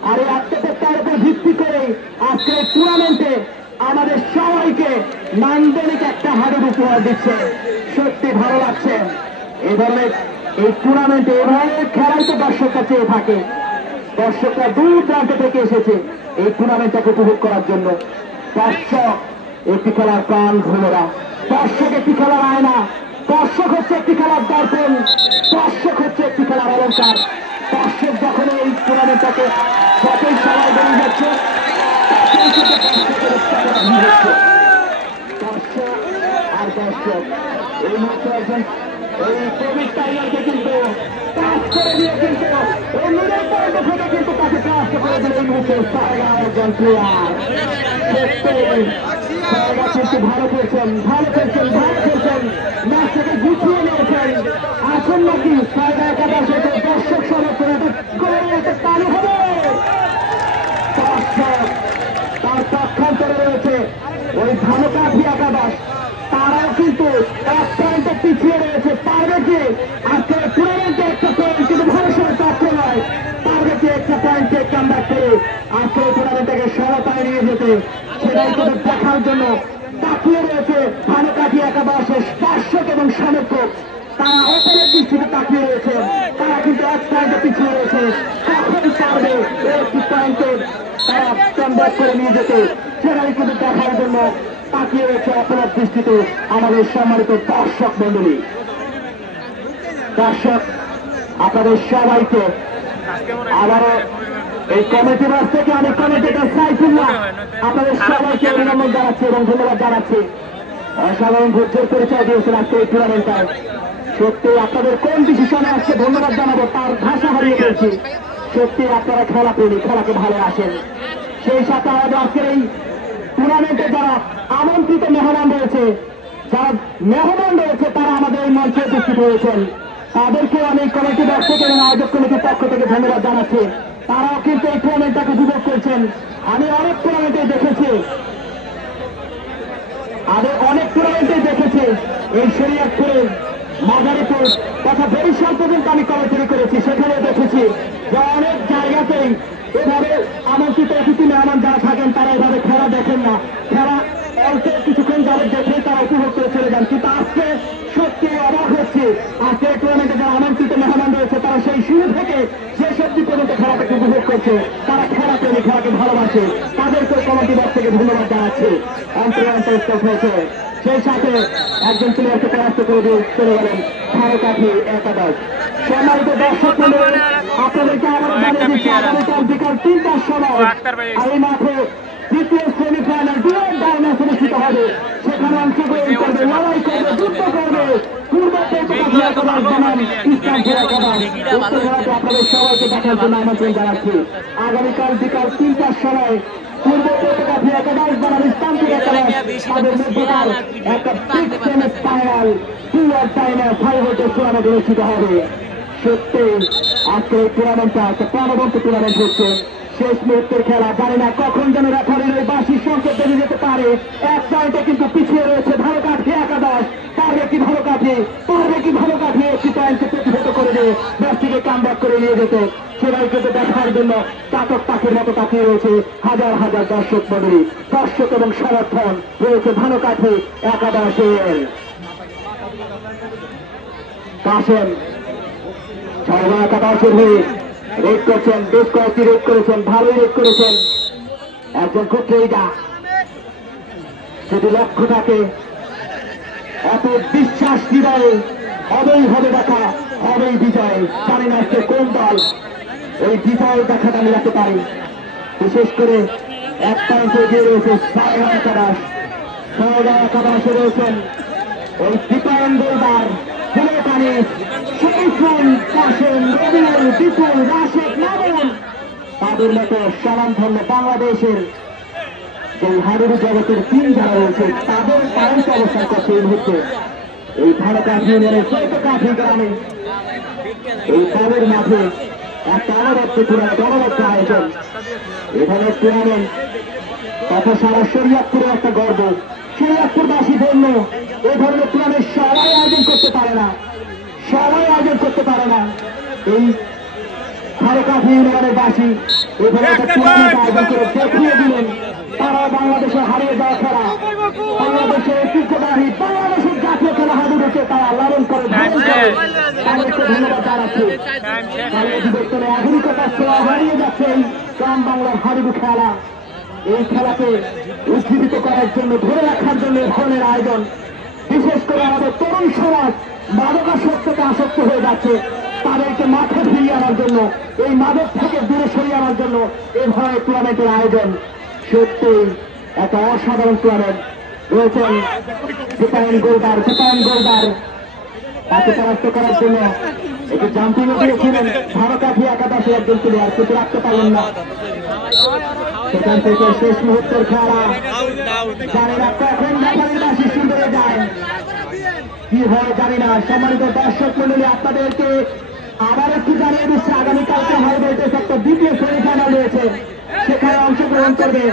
আর এই আত্মপ্রত্যয়ের উপর ভিত্তি করে আজকের টুর্নামেন্টে আমাদের সবাইকে নান্দনিক একটা হারের উপহার দিচ্ছে। সত্যি ভালো লাগছে। এই ধরনের এই টুর্নামেন্টে এই ধরনের খেলাই তো দর্শকরা চেয়ে থাকে। দর্শকরা দূর প্রান্ত থেকে এসেছে এই টুর্নামেন্টটাকে উপভোগ করার জন্য। দর্শক একটি খেলার প্রাণ ভূমেরা, দর্শক একটি খেলার আয়না, দর্শক হচ্ছে একটি খেলার দর্পণ, দর্শক হচ্ছে একটি খেলার অলঙ্কার। দর্শক যখন এই টুর্নামেন্টটাকে যতই সবাই বেরিয়ে যাচ্ছে, দর্শক আর দর্শক এই মুহূর্তে একজন এই কোভিড টাইগারকে কিন্তু কাজ করে দিয়ে কিন্তু এই নিরন্তর থেকে কিন্তু তাকে কাজ করে দিল এই মুহূর্তে একজন প্লেয়ার। কিন্তু ভালো খেলছেন, ভালো খেলছেন, ভালো খেলছেন, ম্যাচটাকে গুছিয়ে নিয়েছেন। আসুন নাকি সাইডা একাদশে দর্শক সমর্থন করে একটা তালি হবে। দর্শক তার পক্ষান্তরে রয়েছে ওই ধানকাঠি একাদশ, তারাও কিন্তু এক পয়েন্টে পিছিয়ে রয়েছে। পারবে কি আজকে টুর্নামেন্টে একটা পয়েন্ট কিন্তু ভরসার প্রাপ্ত নয়, পারবে কি একটা পয়েন্টে কামব্যাক করে আজকে টুর্নামেন্টটাকে সমতায় নিয়ে যেতে, সেটাই কিন্তু দেখার জন্য তাকিয়ে রয়েছে ধানকাঠি একাদশের দর্শক এবং সমর্থক। তারা অপরের দৃষ্টিতে তাকিয়ে রয়েছে, তারা কিন্তু এক পয়েন্টে পিছিয়ে রয়েছে। কখন পারবে একটি পয়েন্টে তারা কামব্যাক করে নিয়ে যেতে, সেটাই কিন্তু দেখার জন্য তাকিয়ে রয়েছে অপরাধ দৃষ্টিতে আমাদের সম্মানিত দর্শক মন্ডলী। দর্শক আপনাদের সবাইকে আবারও এই কমিটি বাস থেকে আমি কমিটিতে সাইফুল্লাহ আপনাদের সবাইকে অভিনন্দন জানাচ্ছি এবং ধন্যবাদ জানাচ্ছি। অসাধারণ ধৈর্যের পরিচয় দিয়েছেন আজকে এই টুর্নামেন্টটায়। সত্যি আপনাদের কোন ডিসিশনে আসছে ধন্যবাদ জানাবো তার ভাষা হারিয়ে ফেলছি। সত্যি আপনারা খেলা প্রেমী, খেলাকে ভালোবাসেন। সেই সাথে আমাদের আজকের এই টুর্নামেন্টে যারা আমন্ত্রিত মেহমান রয়েছে, যারা মেহমান রয়েছে, তারা আমাদের এই মঞ্চে উপস্থিত হয়েছেন। তাদেরকে আমি কমিটি বক্স থেকে এবং আয়োজক কমিটির পক্ষ থেকে ধন্যবাদ জানাচ্ছি। তারাও কিন্তু এই টুর্নামেন্টটাকে উপভোগ করছেন। আমি অনেক টুর্নামেন্টে দেখেছি, এই শরীয়তপুরের মাদারীপুর তথা বরিশাল পর্যন্ত আমি কমিটি করেছি। সেখানে দেখেছি যে অনেক জায়গাতেই এভাবে আমন্ত্রিত অতিথি মেহমান যারা থাকেন তারা এভাবে খেলা দেখেন না, খেলা অল্প কিছুক্ষণ যারা দেখে তারা উপভোগ করে চলে যান, কিন্তু আজকে সত্যি অবাক হচ্ছে। আজকে টুর্নামেন্টে যারা আমন্ত্রিত মেহমান রয়েছে তারা সেই শুরু থেকে শেষ অব্দি পর্যন্ত খেলাটাকে উপভোগ করছে। তারা খেলা প্রেমী, খেলাকে ভালোবাসে, তাদেরকে কমিটি বক্স থেকে ধন্যবাদ জানাচ্ছি। অন্তর হয়েছে, সেই সাথে একজন প্লেয়ারকে পরাস্ত করে দিয়ে চলে গেলেন ঝাড়কাঠি একাদশ। সম্মানিত দর্শক মণ্ডলী, আপনাদেরকে আবারও জানিয়ে দিচ্ছি আগামীকাল বিকাল ৩টার সময় এই মাঠে দ্বিতীয় সেমিফাইনাল ডুয়েট ডাইনাস অনুষ্ঠিত হবে। সেখানে অংশগ্রহণ করবে, লড়াই করবে, যুদ্ধ করবে আপনাদের সবাইকে দেখার জন্য আমন্ত্রণ জানাচ্ছি। আগামীকাল বিকাল ৩টার সময় পূর্ব পতাকাঠি একাদশ বনাম ইসলামপুর একাদশ তাদের মধ্যকার একটা বিগ সেমিফাইনাল ডুয়েট ডাইনাস হাই ভোল্টেজ টুর্নামেন্ট অনুষ্ঠিত হবে। সত্যি আজকে এই টুর্নামেন্টটা একটা প্রাণবন্ত টুর্নামেন্ট হচ্ছে। শেষ মুহূর্তের খেলা, জানি না কখন যেন রেফারির ওই বাঁশির সংকেত বেরিয়ে যেতে পারে। এক পয়েন্টে কিন্তু পিছিয়ে রয়েছে ঝাড়কাঠি একাদশ। পারবে কি ঝাড়কাঠি একটি পয়েন্টকে প্রতিহত করে দিয়ে ম্যাচটিকে কামব্যাক করে নিয়ে যেতে? সেটাই কিন্তু দেখার জন্য চাতক পাখির মতো তাকিয়ে রয়েছে হাজার হাজার দর্শক মণ্ডলী, দর্শক এবং সমর্থন রয়েছে ঝাড়কাঠি একাদশের। কাশেম ঝাড়খণ্ড একাদশের হয়ে রেড করছেন, বেশ কয়েকটি রেড করেছেন, ভালোই রেড করেছেন। একজন খুব ক্রীড়া, যদি লক্ষ্য থাকে এত বিশ্বাস হৃদয়ে হবেই হবে দেখা, হবেই বিজয়। জানি না আজকে কোন দল এই বিজয় দেখাটা মিলাতে পারে। বিশেষ করে এক পয়েন্ট এগিয়ে রয়েছে সায়গাঁও একাদশ। সায়গাঁও একাদশে রয়েছেন ওই দীপায়ন গোলদার, তাদের মতো স্বনামধন্য বাংলাদেশের যে হাডুডু জগতের টিম যারা রয়েছে তাদের পয়েন্ট অবস্থান করছে এই মুহূর্তে এই ঝাড়কাঠি ইউনিয়নের চৈতকাঠি গ্রামে এই দলের মাঠে একটা অনবদ্য আয়োজন। এ ধরনের টুর্নামেন্ট তত সারা শরীয়তপুরে একটা গর্ব। শরীয়তপুরবাসী ধন্য এ ধরনের টুর্নামেন্ট সবাই আয়োজন করতে পারে না, এই ঝাড়কাঠি ইউনিয়নের বাসী এ ধরনের একটা টুর্নামেন্ট আয়োজন করে দেখিয়ে দিলেন তারা বাংলাদেশে হারিয়ে যাওয়া খেলা, বাংলাদেশের ঐতিহ্যবাহী বাংলাদেশের জাতীয় খেলা হাডুডুকে তারা লালন করে তাদেরকে ধন্যবাদ জানাচ্ছি। আধুনিকতার ছোঁয়া হারিয়ে যাচ্ছে এই গ্রাম বাংলার হাডুডু খেলা। এই খেলাকে উজ্জীবিত করার জন্য, ধরে রাখার জন্য এই ধরনের আয়োজন। বিশেষ করে আমাদের তরুণ সমাজ মাদকাসক্তকে আসক্ত হয়ে যাচ্ছে, তাদেরকে মাঠে ফিরিয়ে আনার জন্য, এই মাদক থেকে দূরে সরিয়ে আনার জন্য এই ধরনের টুর্নামেন্টের আয়োজন। সত্যি একটা অসাধারণ টুর্নামেন্ট। রয়েছেন দীপায়ন গোলদার তাকে পরাস্ত করার জন্য একটি জাম্পিংও দিয়েছিলেন ঝাড়কাঠি একাদশের একজন প্লেয়ার, কিন্তু রাখতে পারলেন না। সেখান থেকে শেষ মুহূর্তের খেলা, জানি না কখন রেফারির বাঁশি শুরু যায়, কি হয় জানি না। সম্মানিত দর্শক মন্ডলী, আপনাদেরকে আবার একটু জানিয়ে দিচ্ছে আগামীকালকে হাই ভোল্টেজ একটা দ্বিতীয় সেমিফাইনাল রয়েছে। সেখানে অংশগ্রহণ করবে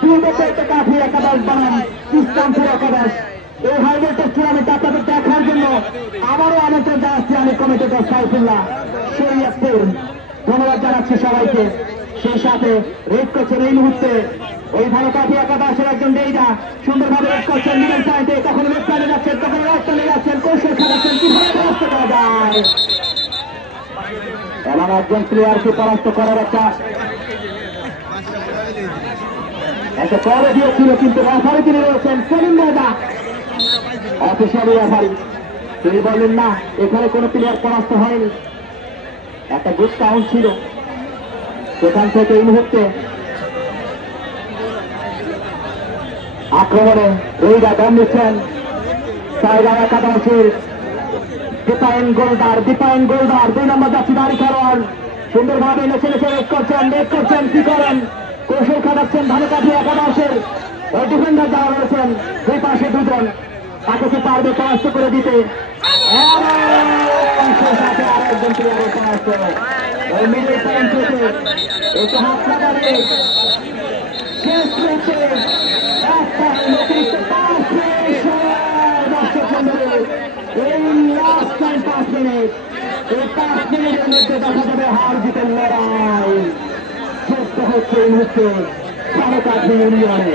পূর্ব চৈতকাঠি একাদশ বনাম ইসলামপুর একাদশ। এই হাই ভোল্টেজ টুর্নামেন্ট আপনাদের দেখার জন্য আবারও আমন্ত্রণ জানাচ্ছি আমি কমিটির সাইফুল্লাহ শরীয়তপুর। ধন্যবাদ জানাচ্ছি সবাইকে। সেই সাথে রেড করছেন এই মুহূর্তে ওই ঝাড়কাঠি একাদশের একজন ডেইডা, সুন্দরভাবে রেড করছেন মিডল সাইডে, কখনো লেফট সাইডে যাচ্ছেন, কখনো রাইট সাইডে যাচ্ছেন, কৌশল খেলাচ্ছেন, কিভাবে পরাস্ত করা যায় এবং একজন প্লেয়ারকে পরাস্ত করার একটা করে দিয়েছিল, কিন্তু রেফারি তিনি রয়েছেন সেলিম ময়দা, অফিসিয়ালি রেফারি। তিনি বললেন না এখানে কোনো প্লেয়ার পরাস্ত হয়নি, একটা গুড কাউন্ট ছিল। সেখান থেকে এই মুহূর্তে আক্রমণে রইরা দম নিচ্ছেন সায়গাঁও একাদশের দীপায়ন গোলদার 2 নম্বর যাচ্ছি দাঁড়ি খেলোয়াড়, সুন্দরভাবে নেচে রেড করছেন, কি করেন, কৌশল খাটাচ্ছেন ঝাড়কাঠি একাদশের ওই ডিফেন্ডার যারা রয়েছেন দুই পাশে দুজন, তাকে কি পারবে পরাস্ত করে দিতে? আরেকজন প্লেয়ারের পরাস্ত ওই মিডল পয়েন্ট থেকে একটু হাত লাগাবে শেষ হয়েছে। এই লাস্ট টাইম 5 মিনিট, এই 5 মিনিটের মধ্যে দেখা যাবে হার জিতের লড়াই শেষ হচ্ছে এই মুহূর্তে ঝাড়কাঠি ইউনিয়নে।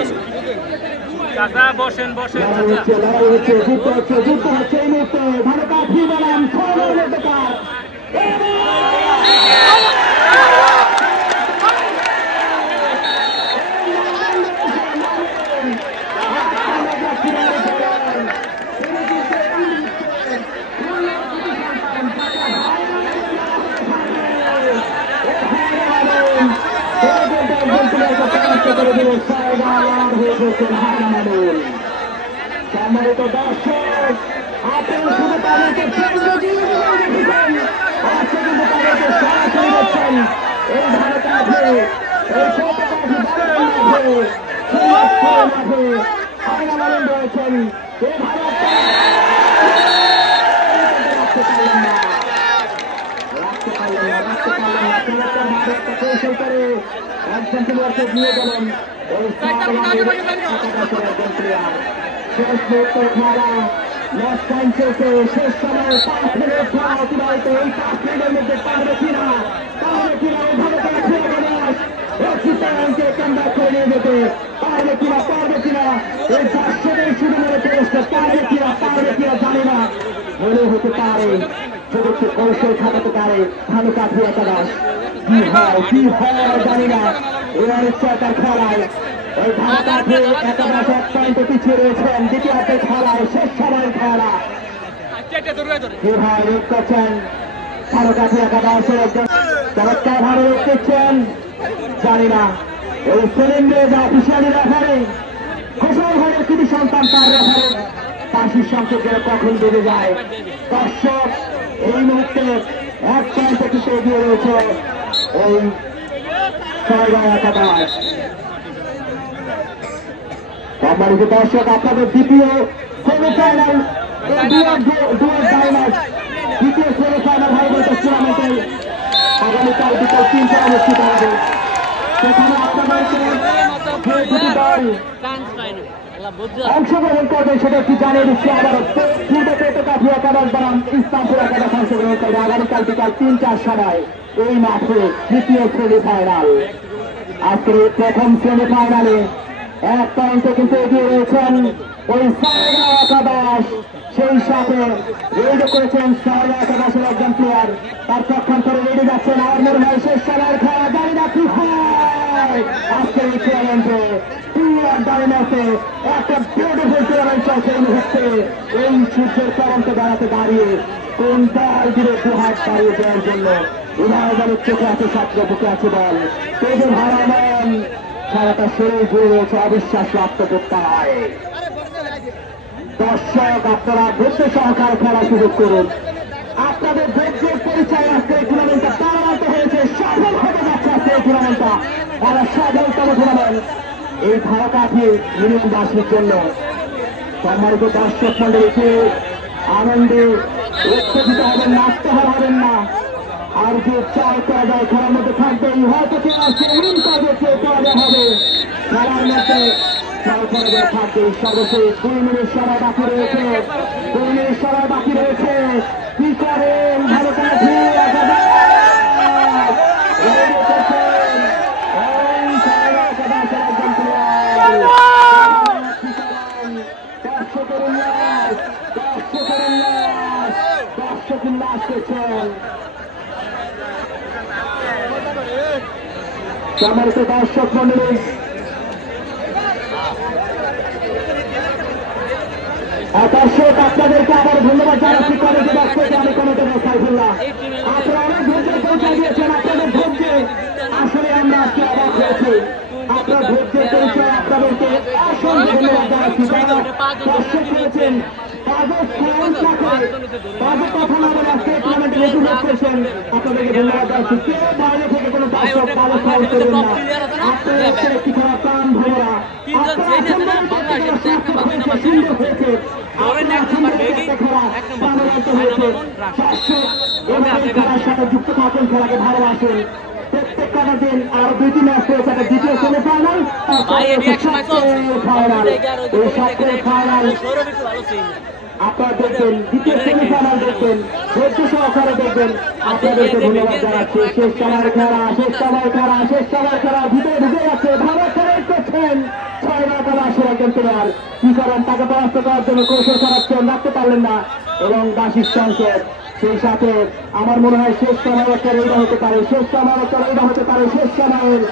লড়াই হচ্ছে যুদ্ধ হচ্ছে এই মুহূর্তে ভারত ফিরে গেলাম 6 রানের দরকার সম্মানিত দর্শক আপনারা শুধু তাদেরকে আজকে কিন্তু তাদেরকে সরাসরি দেখছেন এই ভারত মাঠে এই শতকাঠি বারোর মাঠে হারামারণ রয়েছেন এই ভারত রাখতে পারলেন না কৌশল করে একজন প্লেয়ারকে দিয়ে গেলেন এই একজন প্লেয়ার শেষ মুহূর্তে খেলা ম্যাচ টাইম চলছে শেষ সময় 5 মিনিট খেলা অতিবাহিত এই 5 মিনিটের মধ্যে পারবে কিনা ওইভাবে তারা ফিরে গেলে অঙ্কে কামব্যাক করে নিয়ে যেতে পারবে কিনা এই দর্শকের শুরু মেরে প্রবেশটা পারবে কিনা জানি না মনে হতে পারে যদি একটু কৌশল খাটাতে পারে ভালো কাঠি একাদশ কি হয় জানি না এবার তার খেলায় ওই ভারত একাদশ 1 পয়েন্টে পিছিয়ে রয়েছেন দ্বিতীয়ার্ধের খেলায় শেষ সময়ের খেলা কিভাবে রোধ করছেন ভারত একাদশের একজন চমৎকার ভাবে রোধ করছেন জানি না ওই সেলিন্ডে যা অফিসিয়ালি রেফারি ঘোষণা ঘরের কৃতি সন্তান তার রেফারি পাশির সংকেত কখন বেড়ে যায় দর্শক এই মুহূর্তে 1 পয়েন্টে পিছিয়ে দিয়ে রয়েছে ওই ছয়গাঁও একাদশ সম্মানিত দর্শক আপনাদের দ্বিতীয় সেমিফাইনাল দ্বিতীয় সেমিফাইনাল হাইবোল্টেজ টুর্নামেন্টে আগামীকাল বিকেল 3টায় অনুষ্ঠিত হবে সেখানে আপনাদেরকে দুটি দল অংশগ্রহণ করবে সেটা একটি জানিয়ে দিচ্ছি আবার পূর্ব পেটকাঠি একাদশ বনাম ইসলামপুর একাদশ অংশগ্রহণ করবে আগামীকাল বিকাল 3টার সময় এই মাঠে দ্বিতীয় সেমিফাইনাল আজকের প্রথম সেমিফাইনালে 1 পয়েন্টে কিন্তু এগিয়ে রয়েছেন ওই ছয়গাঁও একাদশ সেই সাথে রেডি করেছেন ছয়গাঁও একাদশের একজন প্লেয়ার তার পক্ষান্তরে রেডি যাচ্ছেন আর মনে হয় শেষ সময়ের খেলা জানি না কি হয় আজকের এই টুর্নামেন্টে ডাইনাসে একটা বিউটিফুল টুর্নামেন্ট চলছে এই মুহূর্তে এই সূর্যের চরমকে দাঁড়িয়ে কোন দল দিলে 2 হাত বাড়িয়ে দেওয়ার জন্য উদাহরণের চোখে আছে ছাত্র বুকে আছে বল তেজে ভারামান সারাটা শরীর জুড়ে রয়েছে অবিশ্বাস্য আত্মপ্রত্যয় দর্শক আপনারা ধৈর্য সহকারে খেলার সুযোগ করুন আপনাদের ধৈর্যের পরিচয় আজকে এই টুর্নামেন্টটা তাড়াতাড়ি হয়েছে সফল হতে যাচ্ছে আজকে এই টুর্নামেন্টটা তারা সফলতম টুর্নামেন্ট এই ভারতাঠি মিলিয়নবাসীর জন্য সম্মানিত দর্শক মন্ডলীকে আনন্দে উত্তেজিত হবেন নাচতে হবেন না আর যে চাল করা যায় খেলার মধ্যে থাকবেই হয়তো কেউ আসছে উইন করবে কেউ পরাজয় হবে খেলার মধ্যে চাল করা যায় থাকবে সর্বশেষ 2 মিনিট সময় বাকি রয়েছে 2 মিনিট সময় বাকি রয়েছে কি করেন ভারতাঠি সম্মানিত দর্শক মন্ডলী দর্শক আপনাদেরকে আবার ধন্যবাদ জানাচ্ছি কমিটি পক্ষ থেকে আমি কমিটির সাইফুল্লাহ আপনারা অনেক ধৈর্যের পরিচয় দিয়েছেন আপনাদের ধৈর্যে আসলে আমরা আজকে অবাক হয়েছি আপনার ধৈর্যের পরিচয় আপনাদেরকে অসংখ্য ধন্যবাদ জানাচ্ছি যারা দর্শক হয়েছেন আপনাদেরকে ধন্যবাদ জানাচ্ছি কেউ বাইরে থেকে কোনো দর্শক কালো খাওয়া করবেন না আপনাদের একটি খেলা প্রাণ ভরা সুন্দর হয়েছে খেলার সাথে যুক্ত থাকেন খেলাকে ভালোবাসেন প্রত্যেকটা দিন আর 2টি ম্যাচ রয়েছে একটা দ্বিতীয় সেমিফাইনাল ফাইনাল এই সপ্তাহের ফাইনাল আপনারা দেখবেন দ্বিতীয় সেমিফাইনাল দেখবেন ধৈর্য সহকারে দেখবেন আপনাদেরকে ধন্যবাদ জানাচ্ছি শেষ সময়ের খেলা ভিতরে ঢুকে যাচ্ছে ভালো খেলা করছেন 6 রান একজন প্লেয়ার কি করেন, তাকে পরাস্ত করার জন্য কৌশল করাচ্ছেন, রাখতে পারলেন না এবং বাসিস সংকেত। সেই সাথে আমার মনে হয় শেষ সময় একটা রেডা হতে পারে, শেষ সময় একটা রেডা হতে পারে, শেষ সময়ের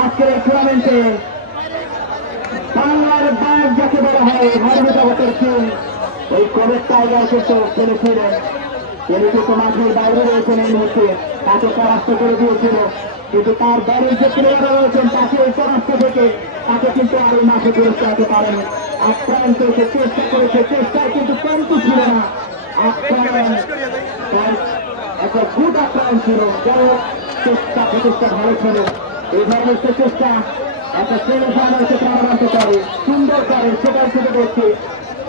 আজকের এই টুর্নামেন্টে বাংলার বাঘ যাকে বলা হয় হরজগতের সিং ওই কলেজ টাইগার কিন্তু খেলেছিলেন, তিনি কিন্তু মাঠের বাইরে রয়েছেন এই মুহূর্তে, তাকে পরাস্ত করে দিয়েছিল, কিন্তু তার দলের যে প্লেয়াররা রয়েছেন তাকে এই পরাস্ত থেকে তাকে কিন্তু আর এই মাঠে ফেরত আসতে পারেন। আক্রান্ত চেষ্টা করেছে, চেষ্টার কিন্তু কমতি ছিল না, আক্রমণ একটা গুড আক্রমণ ছিল, যাই চেষ্টা প্রচেষ্টা ভালো ছিল। এই ধরনের চেষ্টা একটা সেমিফাইনাল ক্ষেত্রে আমরা আনতে পারি, সুন্দর করে সেটাই শুধু দেখছি।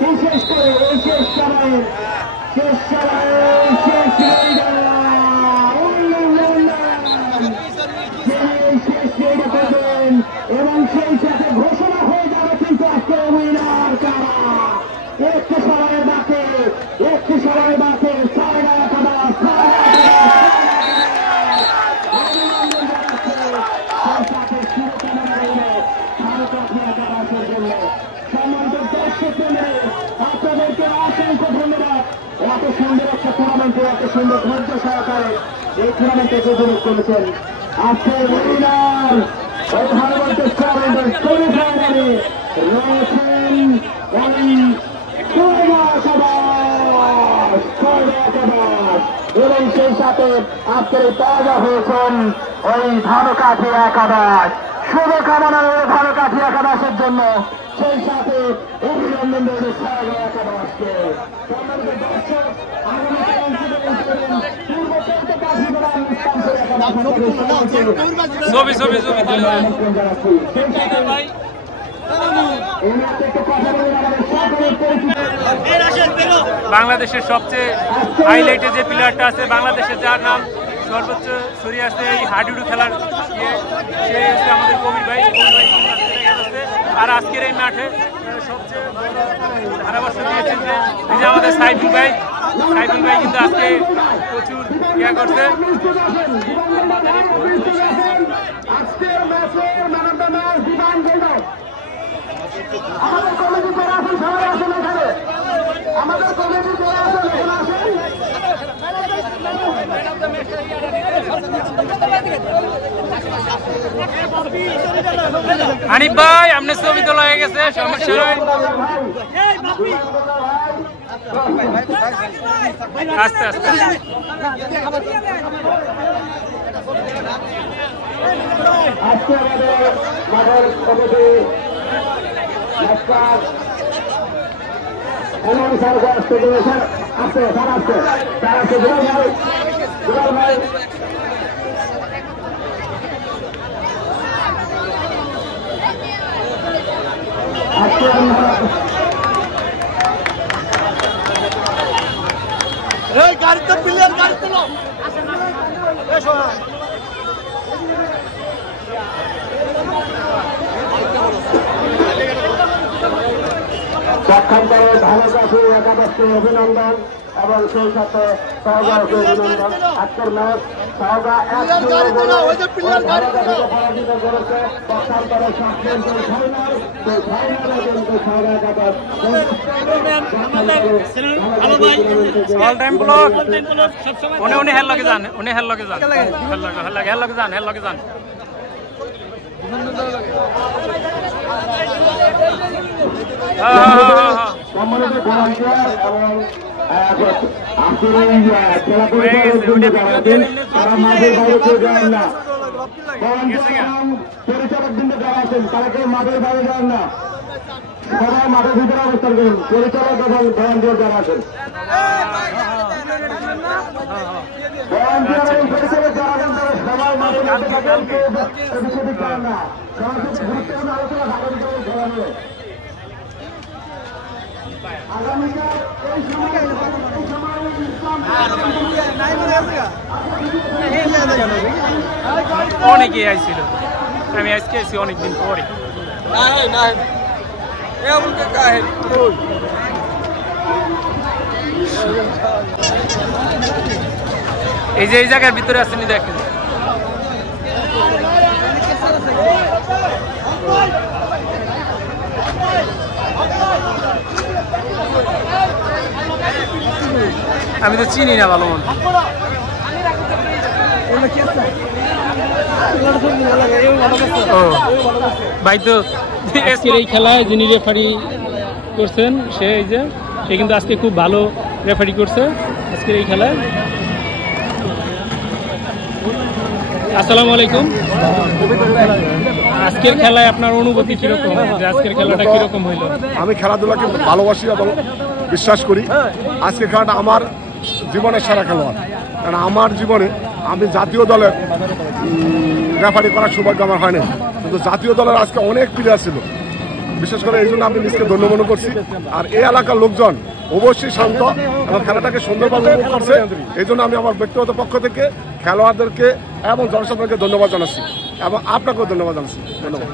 বিশেষ করে এই শেষ সময়ে এবং সেই সাথে ঘোষণা হয়ে যাবে কিন্তু আজকে উইনার কারা। একটু সময়ের বাকি, একটু সময়ের বাকি, আপনাদেরকে অসংখ্য ধন্যবাদ। এত সুন্দর একটা টুর্নামেন্টে এত সুন্দর ধৈর্য সহকারে এই টুর্নামেন্টে উপভোগ করেছেন। আজকে উইনার এবং সেই সাথে আজকে তাজা হয়েছেন ওই ধানকাঠি একাদশ। শুভকামনা রইল ধানকাঠি একাদশের জন্য, সেই সাথে অভিনন্দন রইল একাদশকে। বাংলাদেশের সবচেয়ে হাইলাইটে যে প্লেয়ারটা আছে, বাংলাদেশের যার নাম সর্বোচ্চ ছড়িয়ে আসছে এই হাডুডু খেলার সে হচ্ছে আমাদের কবির ভাই। আর আজকের এই মাঠে সবচেয়ে ধারাভাষ্য দিয়েছেন যে আমাদের সাইফুল ভাই কিন্তু আজকে প্রচুর ইয়া করছে। আমাদের কমিটি যারা আছেন সবাই আসেন এখানে, আমাদের কমিটি যারা আছেন এখানে আসেন। হানিফ ভাই আপনি ছবি তোলা হয়ে গেছে, সমস্যা নাই, আস্তে আস্তে। আজকে আমাদের মাঠের কমিটি গাড়িতে প্লেয়ার গাড়ি তোলো পক্ষান্তরে ধানকাঠি একাদশকে অভিনন্দন এবং সেই সাথে সহগাকে অভিনন্দন। আজকের ম্যাচ সহগা করেছে, পক্ষান্তরে সম্মানিত ভলান্টিয়ার এবং তারা মাঠের বাইরে কেউ যান না, পরিচালক বৃন্দ যারা আছেন তারা কেউ মাঠের বাইরে যান না, সবাই মাঠের ভিতরে অবস্থান করুন, পরিচালক এবং ভলান্টিয়ার যারা আছেন। ভলান্টিয়ার এবং পরিচালক যারা আছেন তারা সবাই মাঠের মধ্যে থাকেন, কেউ এদিকে যান না, সবার সাথে গুরুত্বপূর্ণ আলোচনা ঢাকা ভিতরে ঘোরানো। অনেকে আইছিল, আমি আজকে আইছি অনেকদিন পরে। এই যে এই জায়গার ভিতরে আসেনি দেখেন। আমি তো চিনি না ভালো মন। ভাই তো আজকের এই খেলায় যিনি রেফারি করছেন সে কিন্তু আজকে খুব ভালো রেফারি করছে আজকের এই খেলায়। আসসালামু আলাইকুম। আজকের খেলায় আপনার অনুভূতি কিরকম? আজকের খেলাটা কিরকম হইল? আমি খেলাধুলাকে ভালোবাসি এবং বিশ্বাস করি। আজকের খেলাটা আমার জীবনের সেরা খেলোয়াড়, কারণ আমার জীবনে আমি জাতীয় দলের রেফারি করার সৌভাগ্য আমার হয়নি, কিন্তু জাতীয় দলের আজকে অনেক প্লেয়ার ছিল, বিশেষ করে এই জন্য আমি নিজকে ধন্য মনে করছি। আর এই এলাকার লোকজন অবশ্যই শান্ত এবং খেলাটাকে সুন্দরভাবে উপভোগ করছে। এই জন্য আমি আমার ব্যক্তিগত পক্ষ থেকে খেলোয়াড়দেরকে এবং জনসাধারণকে ধন্যবাদ জানাচ্ছি এবং আপনাকেও ধন্যবাদ জানাচ্ছি। ধন্যবাদ।